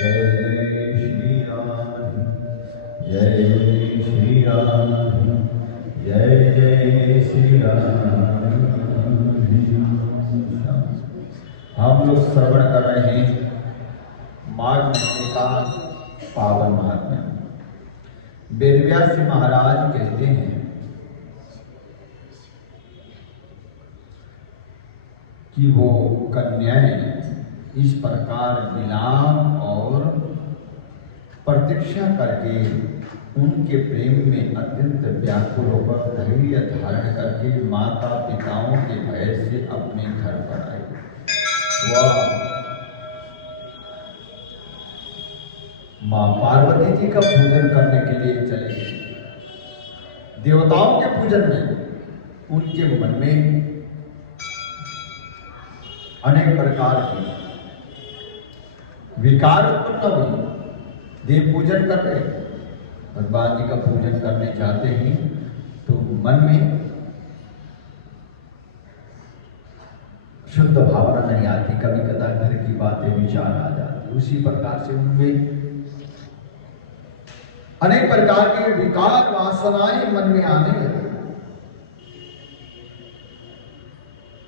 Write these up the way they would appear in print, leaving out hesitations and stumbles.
जय श्री राम, जय श्री राम, जय जय श्री राम। हम लोग श्रवण कर रहे हैं माघ महीने का पावन महात्म्य। वेदव्यास जी महाराज कहते हैं कि वो कन्याएं इस प्रकार विलाप और प्रतीक्षा करके उनके प्रेम में अत्यंत व्याकुल होकर धैर्य धारण करके माता पिताओं के भय से अपने घर पर आई। वह मां पार्वती जी का पूजन करने के लिए चले गए। देवताओं के पूजन में उनके मन में अनेक प्रकार के विकार उत्पन्न हुई। देव पूजन कर रहे, भगवान जी का पूजन करने जाते ही तो मन में शुद्ध भावना नहीं आती, कभी कदा घर की बातें विचार आ जाती। उसी प्रकार से उनमें अनेक प्रकार के विकार वासनाएं मन में आने लगे।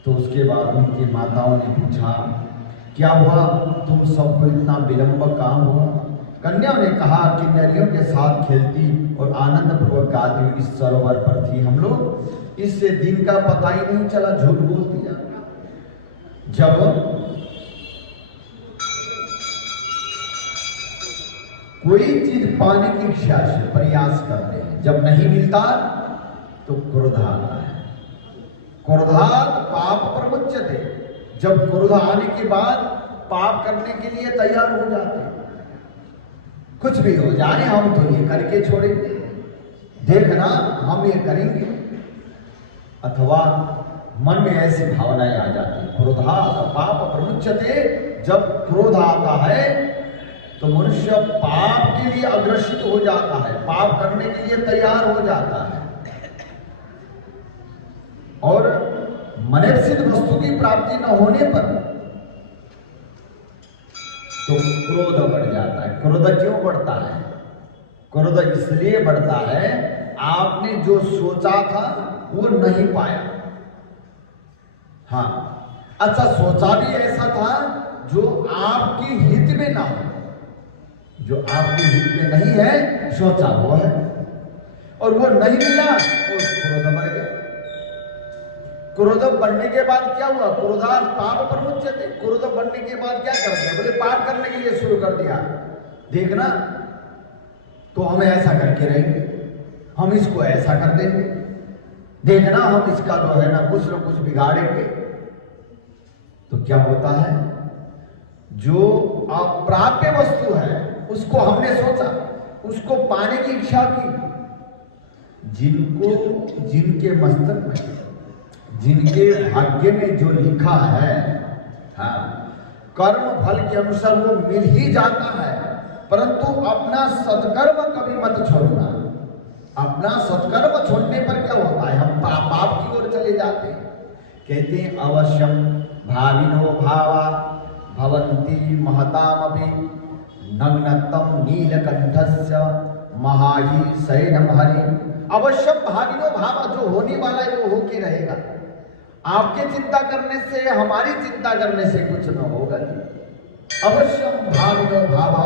तो उसके बाद उनकी माताओं ने पूछा, क्या हुआ, तुम सबको इतना विलंब काम हुआ? कन्याओं ने कहा कि नरियों के साथ खेलती और आनंद पूर्वक गाती हुई इस सरोवर पर थी हम लोग, इससे दिन का पता ही नहीं चला, झूठ बोल दिया। जब कोई चीज पाने की इच्छा से प्रयास करते हैं, जब नहीं मिलता तो क्रोध आता है। क्रोधात पाप प्रमुच्यते। जब क्रोध आने के बाद पाप करने के लिए तैयार हो जाते हैं। कुछ भी हो जाए हम तो ये करके छोड़ेंगे, देखना हम ये करेंगे। अथवा मन में ऐसी भावनाएं आ जाती है। क्रोधात पाप प्रमुच्यते। जब क्रोध आता है तो मनुष्य पाप के लिए अग्रसित हो जाता है, पाप करने के लिए तैयार हो जाता है और मनोसित वस्तु की प्राप्ति न होने पर तो क्रोध बढ़ जाता है। क्रोध क्यों बढ़ता है? क्रोध इसलिए बढ़ता है, आपने जो सोचा था वो नहीं पाया। हाँ, अच्छा सोचा भी ऐसा था जो आपके हित में ना हो, जो आपके हित में नहीं है सोचा वो है, और वो नहीं मिला तो क्रोध बढ़ गया। क्रोध बढ़ने के बाद क्या हुआ? क्रोधात पाप प्रमुच्यते। क्रोध बढ़ने के बाद क्या करते हैं? बोले पाप करने के लिए शुरू कर दिया। देखना तो हम ऐसा करके रहेंगे, हम इसको ऐसा कर देंगे, देखना हम इसका जो है ना कुछ बिगाड़ेंगे। तो क्या होता है? जो अप्राप्य वस्तु है उसको हमने सोचा, उसको पाने की इच्छा की। जिनके मस्तक में, जिनके भाग्य में जो लिखा है, हाँ, कर्म फल के अनुसार वो मिल ही जाता है, परंतु अपना सत्कर्म कभी मत छोड़ना। अपना सत्कर्म छोड़ने पर क्या होता है? हम पाप की ओर चले जाते हैं। कहते हैं अवश्यम भाविनो भावा भवन्ति महतामपि नग्नतम नीलकंठस्य महाही शयनम हरि। अवश्यम भाविनो भावा, जो होने वाला है वो होके रहेगा। आपके चिंता करने से, हमारी चिंता करने से कुछ न होगा। अवश्यम भाविनो भावा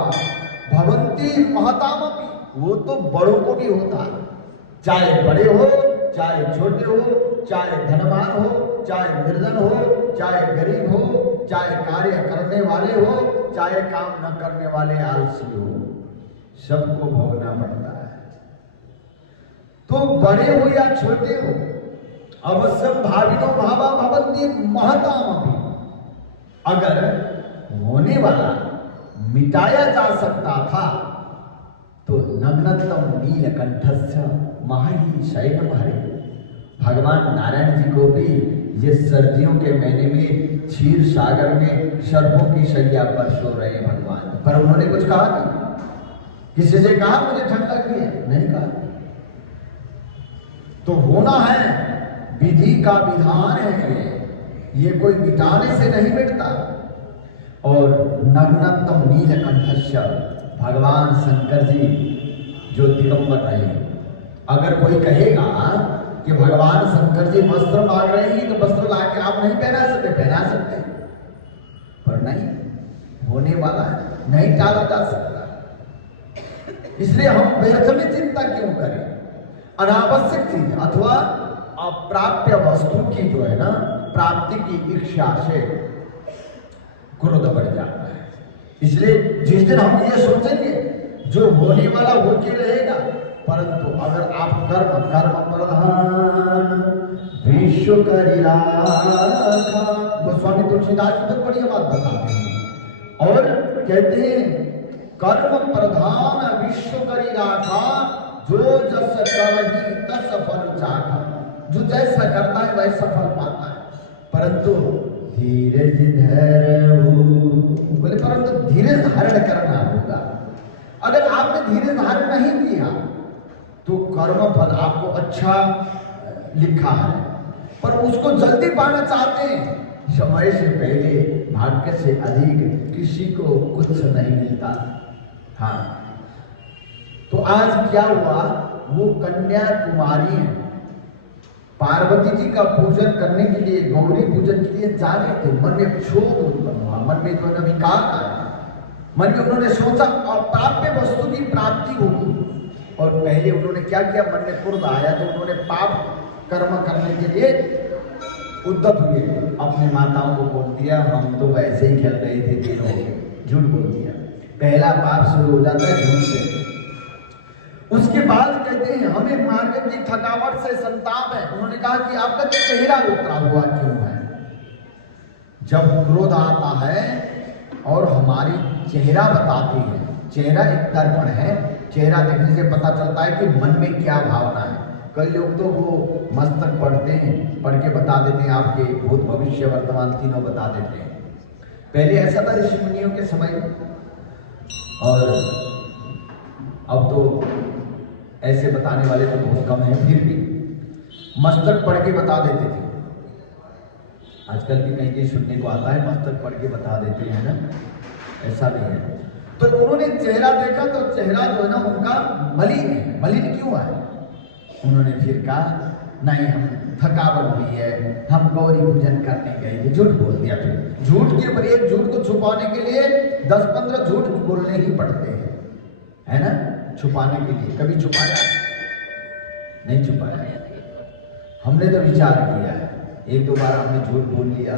भवन्ति महतामपि, वो तो बड़ों को भी होता है, चाहे बड़े हो चाहे छोटे हो, चाहे धनवान हो चाहे निर्धन हो, चाहे गरीब हो, चाहे कार्य करने वाले हो, चाहे काम न करने वाले आलसी हो, सबको भोगना पड़ता है। तो बड़े हो या छोटे हो, अवश्यम भाविनो भावा भवन्ति महतामपि। अगर होने वाला मिटाया जा सकता था तो नग्नतम नीलकंठस्य महाही शयनम हरि। भगवान नारायण जी को भी ये सर्दियों के महीने में क्षीर सागर में सर्पों की शैया पर सो रहे हैं भगवान, पर उन्होंने कुछ कहा नहीं। किसी से कहा मुझे ठंड लगी है? नहीं कहा। तो होना है, विधि का विधान है, ये कोई मिटाने से नहीं मिटता। और नग्नतम नीलकंठस्य भगवान शंकर जी जो दिगंबर रहे। अगर कोई कहेगा कि भगवान शंकर जी वस्त्र मांग रहे हैं तो वस्त्र लाके आप नहीं पहना सकते, पहना सकते, पर नहीं होने वाला है, नहीं टाला जा सकता। इसलिए हम व्यर्थ में चिंता क्यों करें? अनावश्यक चीज अथवा अप्राप्य वस्तु की जो है ना प्राप्ति की इच्छा से क्रोध बढ़ जाता है। इसलिए जिस दिन हम ये सोचेंगे जो होने वाला होके रहेगा, परंतु अगर आप कर्म प्रधान विश्व करिला, गोस्वामी तुलसीदास जी बहुत बढ़िया बात बताते हैं और कहते हैं कर्म प्रधान विश्व करी राखा, जो जस करही तस फल चाखा। जो जैसा करता है वैसा फल पाता है, परंतु धीरज धरो, बोले परंतु धीरज धारण करना होगा। अगर आपने धीरज धारण नहीं किया तो कर्म फल आपको अच्छा लिखा है, पर उसको जल्दी पाना चाहते हैं। समय से पहले भाग्य से अधिक किसी को कुछ नहीं मिलता। हाँ, तो आज क्या हुआ, वो कन्याकुमारी पार्वती जी का पूजन करने के लिए, गौरी पूजन के लिए जा रहे थे। मन में क्षोभ उत्पन्न हुआ, मन में जो है विकार आया, मन में उन्होंने सोचा अप्राप्य वस्तु की प्राप्ति होगी। और पहले उन्होंने क्या किया, मन में क्रोध आया तो उन्होंने पाप कर्म करने के लिए उद्यत हुए। अपने माताओं को बोल दिया हम तो वैसे ही खेल रहे थे, तीनों झूठ बोल दिया। पहला पाप शुरू हो जाता है झूठ से। उसके बाद कहते हैं हमें मार्ग की थकावट से संताप है। उन्होंने कहा कि आपका चेहरा उतरा हुआ क्यों है? जब क्रोध आता है और हमारी चेहरा बताती है, चेहरा एक दर्पण है, चेहरा देखने से पता चलता है कि मन में क्या भावना है। कई लोग तो वो मस्तक पढ़ते हैं, पढ़ के बता देते हैं, आपके भूत भविष्य वर्तमान तीनों बता देते हैं। पहले ऐसा था ऋषि मुनियों के समय में, और अब तो ऐसे बताने वाले तो बहुत कम हैं, फिर भी मस्तक पढ़ के बता देते थे। आजकल भी कहीं कहीं सुनने को आता है मस्तक पढ़ के बता देते हैं ना, ऐसा भी है। तो उन्होंने चेहरा देखा तो चेहरा जो है ना उनका मलिन है। मलिन क्यों है? उन्होंने फिर कहा नहीं हम थकावट हुई है, हम गौरी पूजन करने गए थे, झूठ बोल दिया। फिर झूठ के ऊपर एक झूठ को छुपाने के लिए 10-15 झूठ बोलने ही पड़ते हैं, है ना, छुपाने के लिए। कभी छुपाया? नहीं छुपाया। हमने तो विचार किया है, एक दो बार हमने झूठ बोल लिया,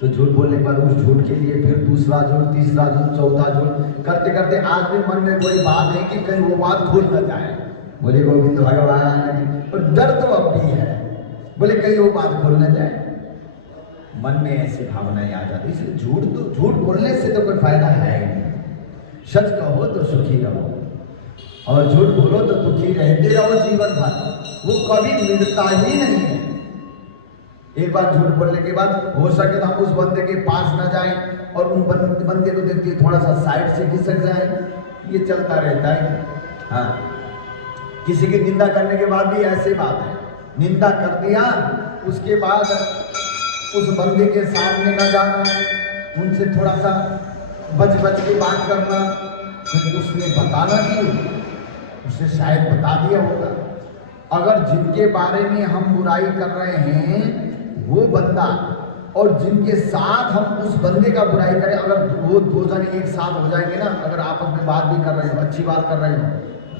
तो झूठ बोलने के बाद उस झूठ के लिए फिर दूसरा झूठ, तीसरा झूठ, चौथा झूठ करते करते आज भी मन में कोई बात है कि कहीं वो बात भूल न जाए। बोले गोविंद भगवान, और डर तो अब भी है, बोले कहीं वो बात भूल न जाए। मन में ऐसी भावनाएं आ जाती। इसलिए झूठ बोलने से तो कोई फायदा है ही नहीं। सच कहो तो सुखी रहो, और झूठ बोलो तो दुखी रहते रहो जीवन भर। वो कभी मिलता ही नहीं है। एक बार झूठ बोलने के बाद हो सके तो हम उस बंदे के पास न जाएं और उन बंदे को देखते थोड़ा सा साइड से खिसक जाए। ये चलता रहता है। हाँ, किसी की निंदा करने के बाद भी ऐसी बात है, निंदा कर दिया उसके बाद उस बंदे के सामने न जाना, उनसे थोड़ा सा बच के बात करना। तो उसने बताना नहीं, उसे शायद बता दिया होगा। अगर जिनके बारे में हम बुराई कर रहे हैं वो बंदा, और जिनके साथ हम उस बंदे का बुराई करें, अगर वो दो जन एक साथ हो जाएंगे ना, अगर आपस में बात भी कर रहे हो, अच्छी बात कर रहे हो,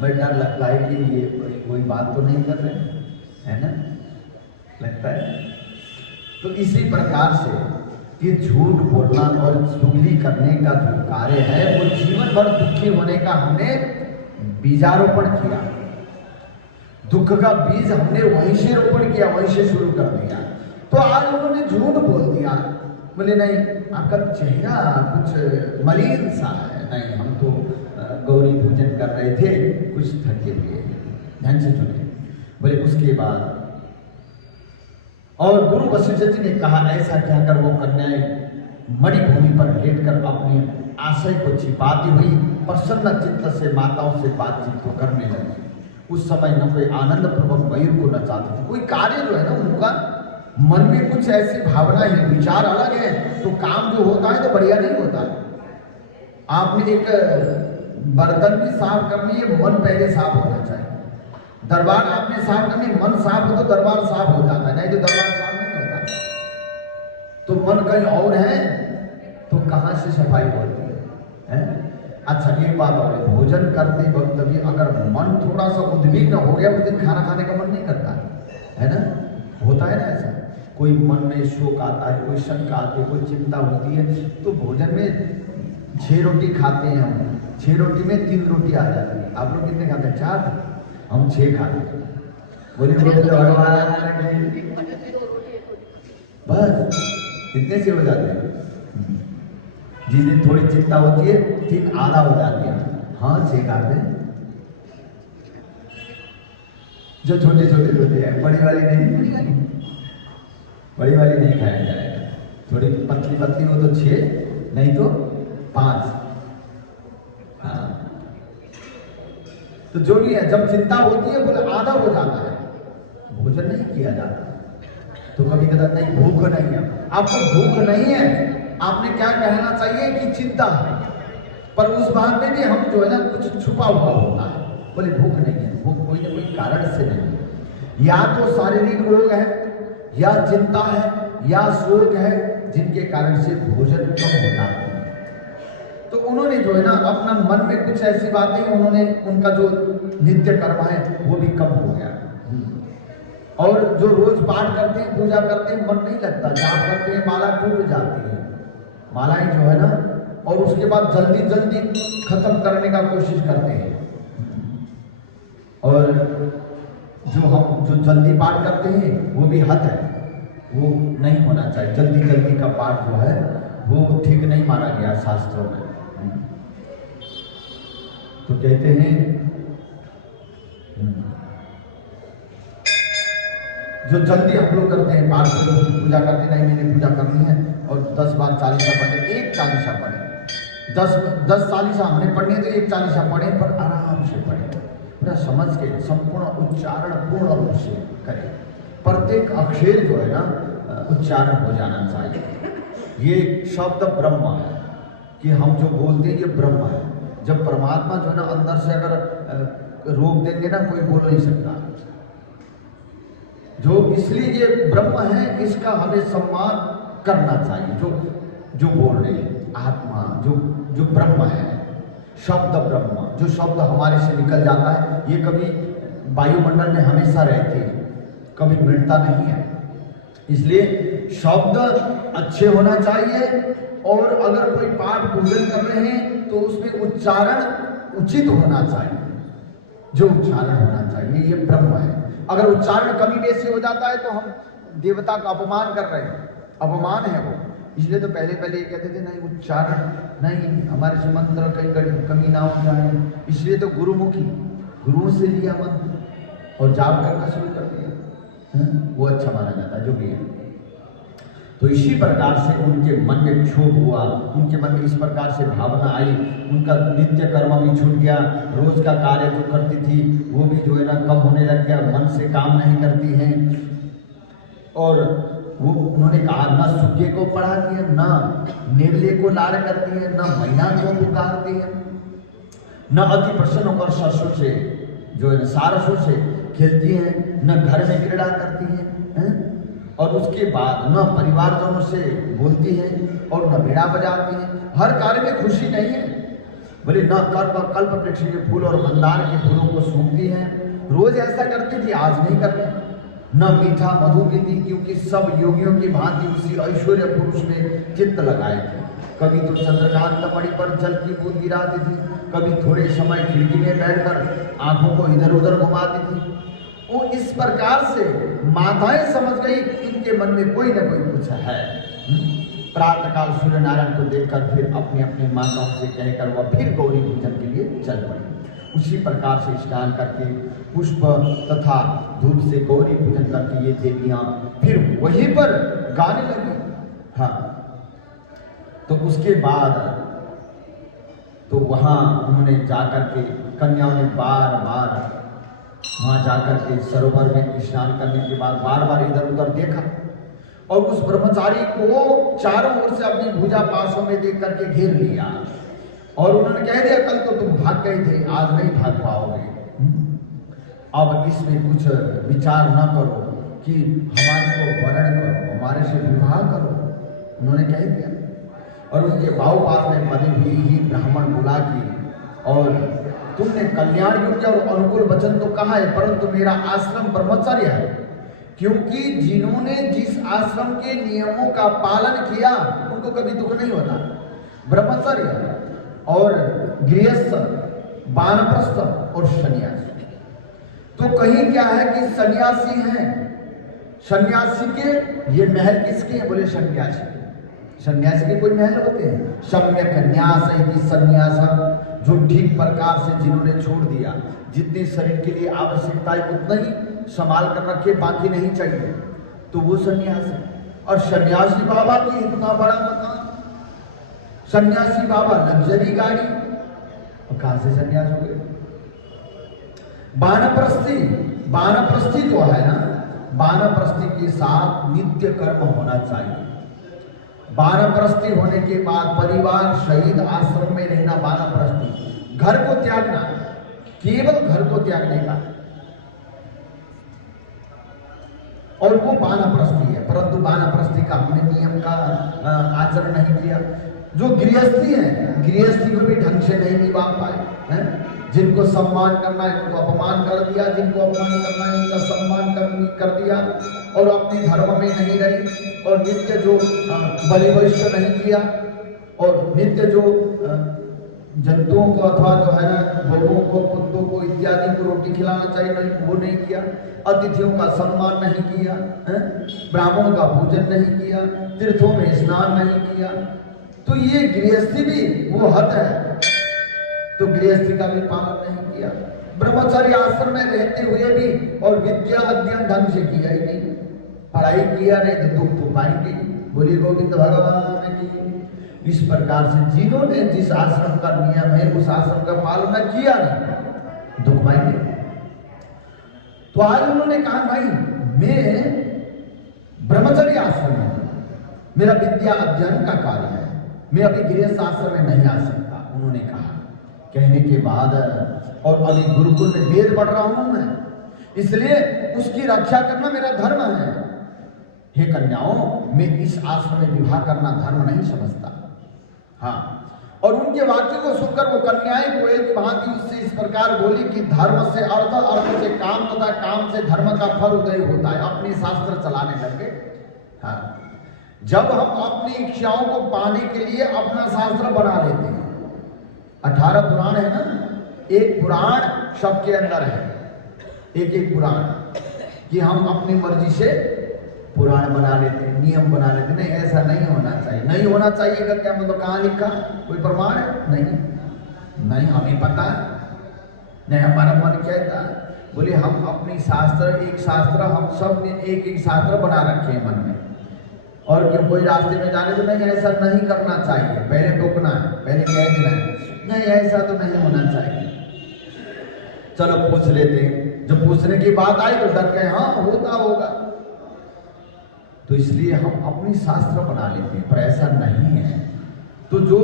मैं डर लगता है कि ये कोई बात तो नहीं कर रहे, है ना, लगता है। तो इसी प्रकार से कि झूठ बोलना और चुगली करने का जो कार्य है वो जीवन भर दुखी होने का हमने बीजारोपण किया। दुख का बीज हमने वहीं से रोपण किया, वहीं से शुरू कर दिया। तो आज उन्होंने झूठ बोल दिया, बोले नहीं आपका चेहरा कुछ मलिन सा है, नहीं हम तो गौरी पूजन कर रहे थे, कुछ थके हुए। ध्यान से सुने। बोले उसके बाद और गुरु वशिष्ठ जी ने कहा, ऐसा कहकर वो कन्याएं मणिभूमि पर लेटकर अपने आशय को छिपाती हुई प्रसन्न चित्त से माताओं से बातचीत को करने लगी। उस समय न कोई आनंद पूर्वक मयूर को नचाती थी, कोई कार्य जो है ना उनका मन में कुछ ऐसी भावना है, विचार अलग है, तो काम जो होता है तो बढ़िया नहीं होता है। आपने एक बर्तन भी साफ करनी है, मन पहले साफ होना चाहिए। दरबार आपने साफ करनी, मन साफ हो तो दरबार साफ हो जाता है, नहीं तो दरबार साफ नहीं होता। तो मन कहीं और है तो कहां से सफाई होती है? अच्छा एक बात और है, भोजन करते वक्त भी अगर मन थोड़ा सा उद्विग्न हो गया उस दिन खाना खाने का मन नहीं करता है ना? होता है ना ऐसा, कोई मन में शोक आता है, कोई शंका आती है, कोई चिंता होती है, तो भोजन में 6 रोटी खाते हैं हम, 6 रोटी में 3 रोटी आ जाती है। आप लोग कितने खाते हैं? 4, हम 6 खाते हैं। बोले बस कितने से हो जाते हैं? जिस दिन थोड़ी चिंता होती है 3 आधा हो जाती है, हाँ 6 खाते हैं। जो छोटे छोटे होते हैं, बड़ी वाली नहीं, बड़ी वाली नहीं खाया जाएगा। थोड़ी पतली पतली हो तो 6, नहीं तो 5। हाँ तो जो भी है, जब चिंता होती है बोले आधा हो जाता है, भोजन नहीं किया जाता। तो कभी कहता नहीं भूख नहीं है, आपको भूख नहीं है, आपने क्या कहना चाहिए कि चिंता है, पर उस बात में भी हम जो है ना कुछ छुपा हुआ होता है। बोले भूख नहीं है, भूख कोई ना कोई कारण से नहीं है, या तो शारीरिक रोग है, या चिंता है, या शोक है, जिनके कारण से भोजन कम होता है। तो उन्होंने जो है ना अपना मन में कुछ ऐसी बातें, उन्होंने उनका जो नित्य कर्म है वो भी कम हो गया। और जो रोज पाठ करते हैं, पूजा करते हैं, मन नहीं लगता, जाप करते हैं, माला टूट जाती है, मालाएं जो है ना, और उसके बाद जल्दी जल्दी खत्म करने का कोशिश करते हैं। और जो जल्दी पाठ करते हैं वो भी हद है, वो नहीं होना चाहिए। जल्दी जल्दी का पाठ जो है वो ठीक नहीं माना गया शास्त्रों में। तो कहते हैं जो जल्दी हम लोग करते हैं, पाठ पूजा करते नहीं, मैंने पूजा करनी है और 10 बार चालीसा पढ़े, एक चालीसा पढ़े, 10 चालीसा हमने पढ़नी है तो एक चालीसा पढ़े, पर आराम से पढ़े, पूरा समझ के संपूर्ण उच्चारण पूर्ण रूप से करें। प्रत्येक अक्षर जो है ना उच्चारण हो जाना चाहिए। ये शब्द ब्रह्म है कि हम जो बोलते हैं ये ब्रह्म है। जब परमात्मा जो है ना अंदर से अगर रोक देंगे ना, कोई बोल नहीं सकता। जो इसलिए ये ब्रह्म है, इसका हमें सम्मान करना चाहिए। जो बोल रहे हैं आत्मा, जो ब्रह्म है, शब्द ब्रह्म, जो शब्द हमारे से निकल जाता है, ये कभी वायुमंडल में हमेशा रहते हैं, कभी मिटता नहीं है। इसलिए शब्द अच्छे होना चाहिए, और अगर कोई पाठ पूजन कर रहे हैं तो उसमें उच्चारण उचित होना चाहिए। जो उच्चारण होना चाहिए ये ब्रह्म है। अगर उच्चारण कमी बेसी हो जाता है तो हम देवता का अपमान कर रहे हैं, अपमान है वो। इसलिए तो पहले ये कहते थे नहीं उच्चारण नहीं, हमारे से मंत्र कहीं कमी ना हो जाए, इसलिए तो गुरुमुखी, गुरुओं से लिया मंत्र और जाप करना शुरू कर दिया, वो अच्छा माना जाता है जो भी है। तो इसी प्रकार से उनके मन में क्षोभ हुआ, उनके मन में इस प्रकार से भावना आई, उनका नित्य कर्म भी छूट गया, रोज का कार्य जो करती थी वो भी जो है ना कम होने लग गया, मन से काम नहीं करती हैं। और वो उन्होंने कहा न सूखे को पढ़ाती है, न निर्ले को लाड़ करती है, न मैना को पुकारती है, न अति प्रसन्न होकर सरसों से जो है सारसों से खेलती हैं, न घर में क्रीड़ा करती हैं, और उसके बाद न परिवारजनों से बोलती है और न बीड़ा बजाती है। हर कार्य में खुशी नहीं है। बोले न कल्प वृक्ष के फूल और मंदार के फूलों को सूंघती है, रोज ऐसा करती थी, आज नहीं करती। न मीठा मधु पीती, क्योंकि सब योगियों की भांति उसी ऐश्वर्य पुरुष में चित्त लगाए थे। कभी तो चंद्रकांत मणि पर जल की बूंद गिराती थी, कभी थोड़े समय खिड़की में बैठकर आंखों को इधर उधर घुमाती थी। वो इस प्रकार से माताएं समझ गई इनके मन में कोई ना कोई कुछ है। प्रातःकाल सूर्य नारायण को देखकर फिर अपने अपने माताओं से कहकर वह फिर गौरी पूजन के लिए चल पड़ी। उसी प्रकार से स्नान करके पुष्प तथा धूप से गौरी पूजन करके ये देवियां फिर वहीं पर गाने लगी। हाँ, तो उसके बाद तो वहां उन्होंने जाकर के कन्याओं ने बार बार वहां जाकर के सरोवर में स्नान करने के बाद बार बार इधर उधर देखा, और उस ब्रह्मचारी को चारों ओर से अपनी भुजा पासों में देख करके घेर लिया और उन्होंने कह दिया कल तो तुम भाग गए थे, आज नहीं भाग पाओगे। अब इसमें कुछ विचार न करो कि हमारे को वर्ण करो, हमारे से विवाह करो, उन्होंने कह दिया। और उनके भाव पास में बनी हुई ही ब्राह्मण बुला की और तुमने कल्याण योग्य और अनुकूल वचन तो कहा है, परंतु मेरा आश्रम ब्रह्मचर्य है, क्योंकि जिन्होंने जिस आश्रम के नियमों का पालन किया उनको कभी दुख नहीं होता। ब्रह्मचर्य और गृहस्थ, वानप्रस्थ और सन्यासी। तो कहीं क्या है कि सन्यासी हैं, सन्यासी के ये महल किसके हैं? बोले सन्यासी के। सन्यासी के कोई महल होते हैं? सम्यक न्यास इति सन्यास, जो ठीक प्रकार से जिन्होंने छोड़ दिया, जितनी शरीर के लिए आवश्यकता है उतना ही संभाल कर रखे, बाकी नहीं चाहिए, तो वो सन्यास है। और सन्यासी बाबा की इतना बड़ा मकान, सन्यासी बाबा लग्जरी गाड़ी, और कहां से सन्यास हो गए? वानप्रस्थी, वानप्रस्थी जो है ना, वानप्रस्थी के साथ नित्य कर्म होना चाहिए। वानप्रस्थी होने के बाद परिवार सहित आश्रम में रहना वानप्रस्थी, घर को त्यागना, केवल घर को त्यागने का, और वो वानप्रस्थी है। परंतु वानप्रस्थी का हमने नियम का आचरण नहीं किया। जो गृहस्थी है, गृहस्थी को भी ढंग से नहीं निभा पाए हैं। जिनको सम्मान करना है उनको अपमान कर दिया, जिनको अपमान करना है उनका सम्मान कर दिया, और अपने धर्म में नहीं रही, और नित्य जो बलि वैश्य नहीं किया, और नित्य जो जंतुओं को अथवा जो है ना लोगों को, कुत्तों को इत्यादि को रोटी खिलाना चाहिए, नहीं वो नहीं किया, अतिथियों का सम्मान नहीं किया, ब्राह्मणों का पूजन नहीं किया, तीर्थों में स्नान नहीं किया, तो ये गृहस्थी भी वो हद है। तो गृहस्थी का भी पालन नहीं किया, ब्रह्मचर्य आश्रम में रहते हुए भी, और विद्या अध्ययन ढंग से किया ही नहीं, पढ़ाई किया नहीं तो दुख तो पाएंगे। बोलिए गोविंद भगवान की। इस प्रकार से जिन्होंने जिस आश्रम का नियम है उस आश्रम का पालन किया नहीं, दुख पाएंगे। तो आज उन्होंने कहा भाई मैं ब्रह्मचर्य आश्रम में, मेरा विद्या अध्ययन का कार्य है, मैं अभी गृहस्थ आश्रम में नहीं आ सकता, उन्होंने कहा। कहने के बाद और अभी गुरुकुल में वेद पढ़ रहा हूं मैं, इसलिए उसकी रक्षा करना मेरा धर्म है। हे कन्याओं, मैं इस आश्रम में विवाह करना धर्म नहीं समझता। हाँ, और उनके वाक्य को सुनकर वो कन्याएं कोयल की भांति उससे इस प्रकार बोली कि धर्म से अर्थ, अर्थ से काम तथा काम से धर्म का फल उदय होता है। अपने शास्त्र चलाने लगे। हाँ, जब हम अपनी इच्छाओं को पाने के लिए अपना शास्त्र बना लेते हैं, 18 पुराण है ना, एक पुराण सबके अंदर है, एक एक पुराण, कि हम अपनी मर्जी से पुराण बना लेते हैं, नियम बना लेते हैं। नहीं, ऐसा नहीं होना चाहिए। नहीं होना चाहिए का क्या मतलब? कहाँ लिखा? कोई प्रमाण है? नहीं, हमें पता है, नहीं हमारा मन कहता है। बोले हम अपनी शास्त्र, एक शास्त्र हम सब ने एक एक शास्त्र बना रखे हैं मन में, और क्यों कोई रास्ते में जाने तो नहीं, ऐसा नहीं करना चाहिए, पहले टोकना है, पहले कह देना है, नहीं ऐसा तो नहीं होना चाहिए। चलो पूछ लेते हैं, जब पूछने की बात आई तो डर गए, हाँ होता होगा, तो इसलिए हम अपनी शास्त्र बना लेते हैं, पर ऐसा नहीं है। तो जो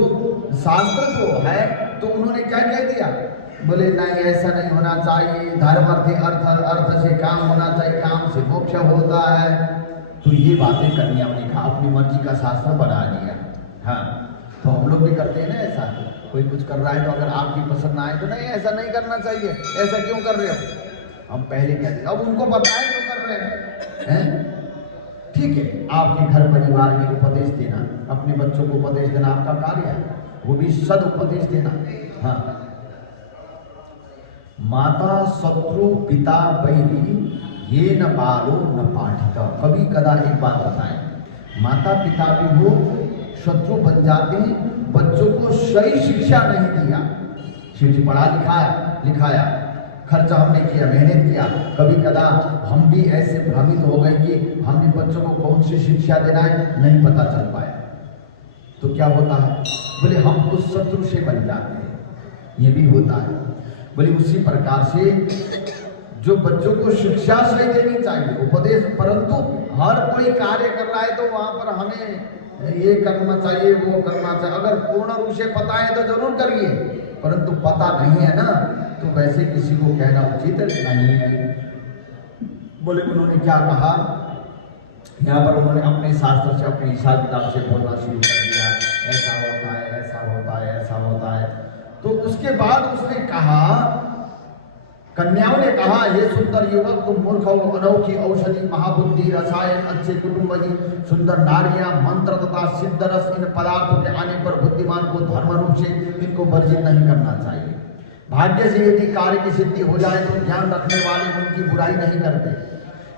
शास्त्र जो है, तो उन्होंने क्या कह दिया? बोले नहीं ऐसा नहीं होना चाहिए, धर्म अर्थ, अर्थ से काम होना चाहिए, काम से मोक्ष होता है। तो ये बातें करनी हमने कहा, अपनी मर्जी का शास्त्र बना दिया। हाँ, तो हम लोग भी करते हैं ना ऐसा, कोई कुछ कर रहा है तो अगर आपकी पसंद ना आए तो नहीं ऐसा नहीं करना चाहिए, ऐसा क्यों कर रहे हो? हम पहले कहते हैं, अब उनको पता है जो कर रहे हैं। ठीक है, आपके घर परिवार में उपदेश देना, अपने बच्चों को उपदेश देना आपका कार्य है, वो भी सदुपदेश देना। हाँ, माता शत्रु पिता वैरी ये न बालो न पाठित। कभी कदा एक बात बताएं, माता पिता भी वो शत्रु बन जाते हैं, बच्चों को सही शिक्षा नहीं दिया, शिक्षा पढ़ा लिखाया, खर्चा हमने किया, मेहनत किया, कभी कदा हम भी ऐसे भ्रमित हो गए कि हमने बच्चों को कौन सी शिक्षा देना है नहीं पता चल पाया, तो क्या होता है? बोले हम उस शत्रु से बन जाते हैं, ये भी होता है। बोले उसी प्रकार से जो बच्चों को शिक्षा सही देनी चाहिए, उपदेश, परंतु हर कोई कार्य कर रहा है तो वहां पर हमें ये करना चाहिए, वो करना चाहिए। अगर पूर्ण रूप से पता है तो जरूर करिए, परंतु पता नहीं है ना तो वैसे किसी को कहना उचित नहीं है। बोले उन्होंने क्या कहा, यहाँ पर उन्होंने अपने शास्त्र से, अपने हिसाब किताब से बोलना शुरू कर दिया, ऐसा होता है, ऐसा होता है, ऐसा होता है। तो उसके बाद उसने कहा, कन्याओं ने कहा, हे सुंदर युवक, तुम मूर्ख हो, अनोखी औषधि, महाबुद्धि, रसायन, अच्छे कुटुंबी, सुंदर नारियां, मंत्र तथा सिद्ध रस, इन पदार्थों के आने पर बुद्धिमान को धर्म रूप से इनको वर्जित नहीं करना चाहिए। भाग्य से यदि कार्य की सिद्धि हो जाए तो ज्ञान रखने वाले उनकी बुराई नहीं करते,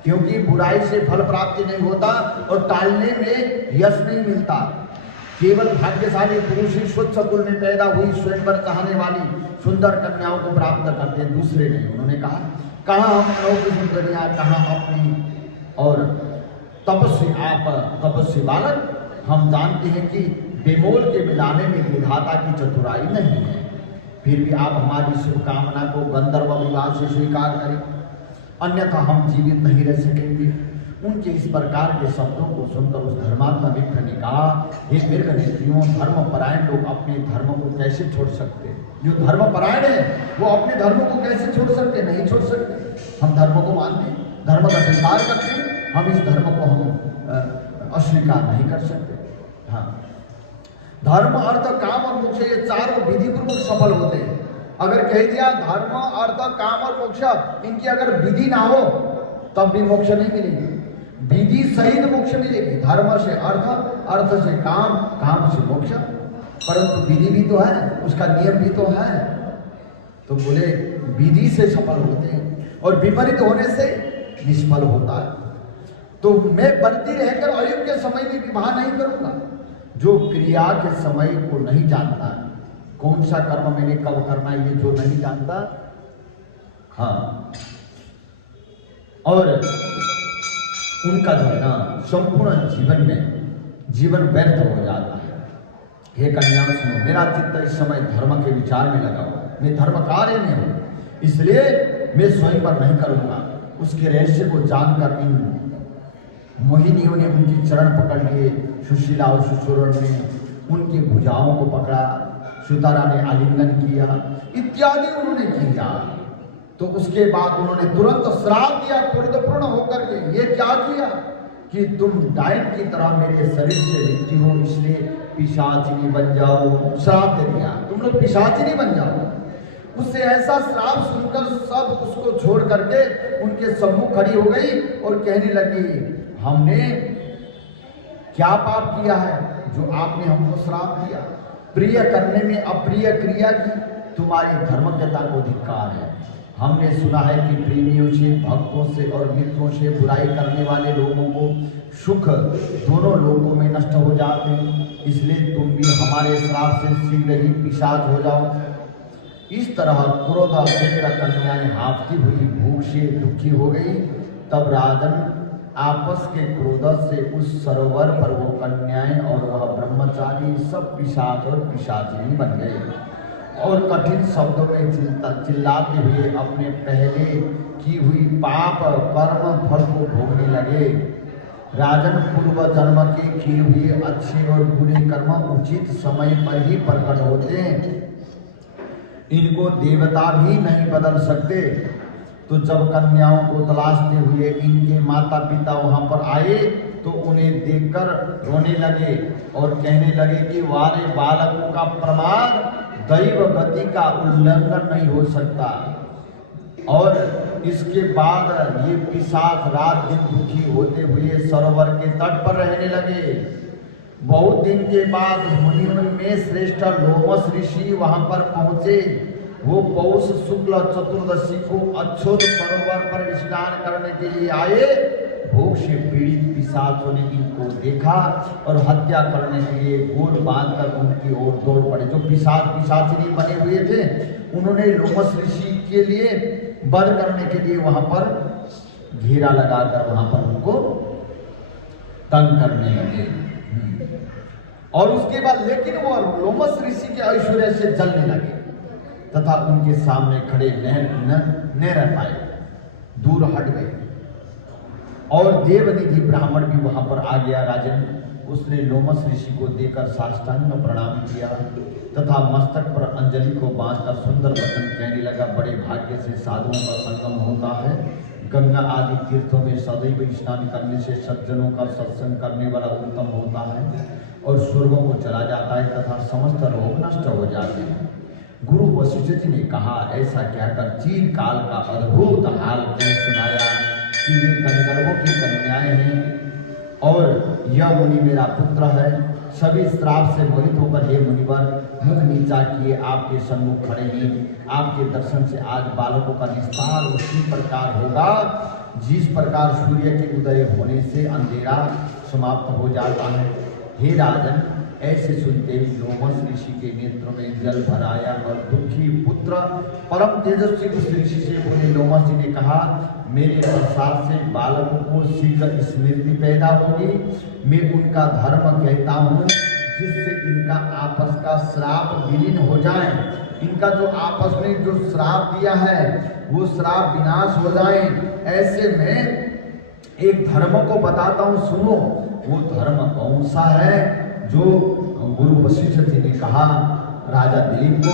क्योंकि बुराई से फल प्राप्ति नहीं होता और टालने में यश नहीं मिलता। केवल भाग्यशाली पुरुष ही स्वच्छ कुल में पैदा हुई स्वयंवर चाहने वाली सुंदर कन्याओं को प्राप्त करते हैं, दूसरे नहीं। उन्होंने कहा, कहाँ हम अनोखी सुंदरियां, कहाँ अपनी और तपस्वी, आप तपस्वी बालक। हम जानते हैं कि बेमोल के मिलाने में विधाता की चतुराई नहीं है, फिर भी आप हमारी शुभकामना को गंधर्व विवाह से स्वीकार करें, अन्यथा हम जीवित नहीं रह सकेंगे। उनके इस प्रकार के शब्दों को सुनकर उस धर्मात्मा मित्र ने कहा, हे मृगनेत्रियों, धर्मपरायण लोग अपने धर्म को कैसे छोड़ सकते? जो धर्मपरायण है वो अपने धर्म को कैसे छोड़ सकते? नहीं छोड़ सकते। हम धर्म को मानते, धर्म का स्वीकार करते, हम इस धर्म को हम अस्वीकार नहीं कर सकते। हाँ, धर्म, अर्थ, काम और मोक्ष, ये चारों विधि पूर्वक सफल होते हैं। अगर कह दिया धर्म, अर्थ, काम और मोक्ष, इनकी अगर विधि ना हो तब भी मोक्ष नहीं मिलेगी। विधि सहित मोक्ष मिलेगी, धर्म से अर्थ, अर्थ से काम, काम से मोक्ष, परंतु विधि भी तो है, उसका नियम भी तो है। तो बोले विधि से सफल होते हैं और विपरीत होने से निष्फल होता है। तो मैं बनती रहकर अयोग्य समय में विवाह नहीं करूंगा। जो क्रिया के समय को नहीं जानता, कौन सा कर्म मैंने कब करना है, ये जो नहीं जानता, हाँ, और उनका जो है ना संपूर्ण जीवन में जीवन व्यर्थ हो जाता है। हे कन्याओं सुनो, मेरा चित्त इस समय धर्म के विचार में लगा हुआ, मैं धर्म कार्य में हूँ, इसलिए मैं स्वयं पर नहीं करूँगा। उसके रहस्य को जानकर इन मोहिनियों ने उनकी चरण पकड़ लिए। सुशीला और सुशोरण ने उनकी भुजाओं को पकड़ा, सुतारा ने आलिंगन किया, इत्यादि उन्होंने किया। तो उसके बाद उन्होंने तुरंत श्राप दिया क्रोधपूर्ण होकर के, ये क्या किया कि तुम डाइन की तरह मेरे शरीर से लिपटी हो, इसलिए पिशाचिनी बन जाओ। श्राप दे दिया, तुम लोग पिशाचिनी बन जाओ। उससे ऐसा श्राप सुनकर सब उसको छोड़ करके उनके सम्मुख खड़ी हो गई और कहने लगी, हमने क्या पाप किया है जो आपने हमको श्राप दिया? प्रिय करने में अप्रिय क्रिया की, तुम्हारी धर्मज्ञता को धिक्कार है। हमने सुना है कि प्रेमियों से, भक्तों से और मित्रों से बुराई करने वाले लोगों को सुख दोनों लोगों में नष्ट हो जाते हैं, इसलिए तुम भी हमारे श्राप से शीघ्र ही पिशाच हो जाओ। इस तरह क्रोध से कन्याएं हाँफती हुई भूख से दुखी हो गई। तब राजन आपस के क्रोध से उस सरोवर पर वो कन्याएं और वह ब्रह्मचारी सब पिशाच और पिशाचिनी बन गए और कठिन शब्दों में चिल्लाते हुए अपने पहले की हुई पाप कर्म फल को भोगने लगे। राजन, पूर्व जन्म के किए हुए अच्छे और बुरे कर्म उचित समय पर ही प्रकट होते हैं, इनको देवता भी नहीं बदल सकते। तो जब कन्याओं को तलाशते हुए इनके माता पिता वहां पर आए तो उन्हें देखकर रोने लगे और कहने लगे कि वारे बालकों का प्रमाद दैव गति का उल्लंघन नहीं हो सकता। और इसके बाद ये पिशाच रात दिन दुखी होते हुए सरोवर के तट पर रहने लगे। बहुत दिन के बाद मुनियों में श्रेष्ठ लोमस ऋषि वहां पर पहुंचे। वो पौष शुक्ल चतुर्दशी को अक्षोद सरोवर पर स्नान करने के लिए आए। भूख से पीड़ित पिशाचों ने इनको देखा और हत्या करने के लिए गोल बांधकर उनकी ओर दौड़ पड़े। जो पिशाचिनी बने हुए थे उन्होंने लोमस ऋषि के लिए वध करने के लिए वहां पर घेरा लगाकर वहां पर उनको तंग करने लगे। और उसके बाद लेकिन वो लोमस ऋषि के ऐश्वर्य से जलने लगे तथा उनके सामने खड़े न रह पाए। दूर हट गए और देवनिधि ब्राह्मण भी वहां पर आ गया। राजन, उसने लोमस ऋषि को देकर साष्टांग प्रणाम किया तथा मस्तक पर अंजलि को बांधकर सुंदर वचन कहने लगा, बड़े भाग्य से साधुओं का संगम होता है। गंगा आदि तीर्थों में सदैव स्नान करने से सज्जनों का सत्संग करने वाला उत्तम होता है और स्वर्गों को चला जाता है तथा समस्त रोग नष्ट हो जाते हैं। गुरु वशिष्ठ जी ने कहा, ऐसा कहकर चीर काल का अद्भुत हाल कह सुनाया कि ये गंधर्वों की कन्याएं हैं और यह मुनि मेरा पुत्र है। सभी श्राप से मोहित होकर हे मुनिवर मुख नीचा किए आपके सन्मुख खड़े हैं। आपके दर्शन से आज बालकों का निस्तार उसी प्रकार होगा जिस प्रकार सूर्य के उदय होने से अंधेरा समाप्त हो जाता है। हे राजन, ऐसे सुनते ही लोमस ऋषि के नेत्रों में जल भर आया और दुखी पुत्र परम तेजस्वी उस ऋषि से बोले। लोमस जी ने कहा, मेरे प्रसाद से बालकों को शीघ्र स्मृति पैदा होगी। मैं उनका धर्म कहता हूँ जिससे इनका आपस का श्राप विलीन हो जाए। इनका जो आपस में जो श्राप दिया है वो श्राप विनाश हो जाए। ऐसे में एक धर्म को बताता हूँ, सुनो। वो धर्म कौन सा है जो गुरु वशिष्ठ जी ने कहा राजा दिलीप को,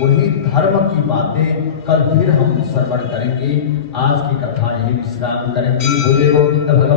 वही धर्म की बातें कल फिर हम श्रवण करेंगे। आज की कथा यही विश्राम करेंगे। बोले गोविंद भगवान।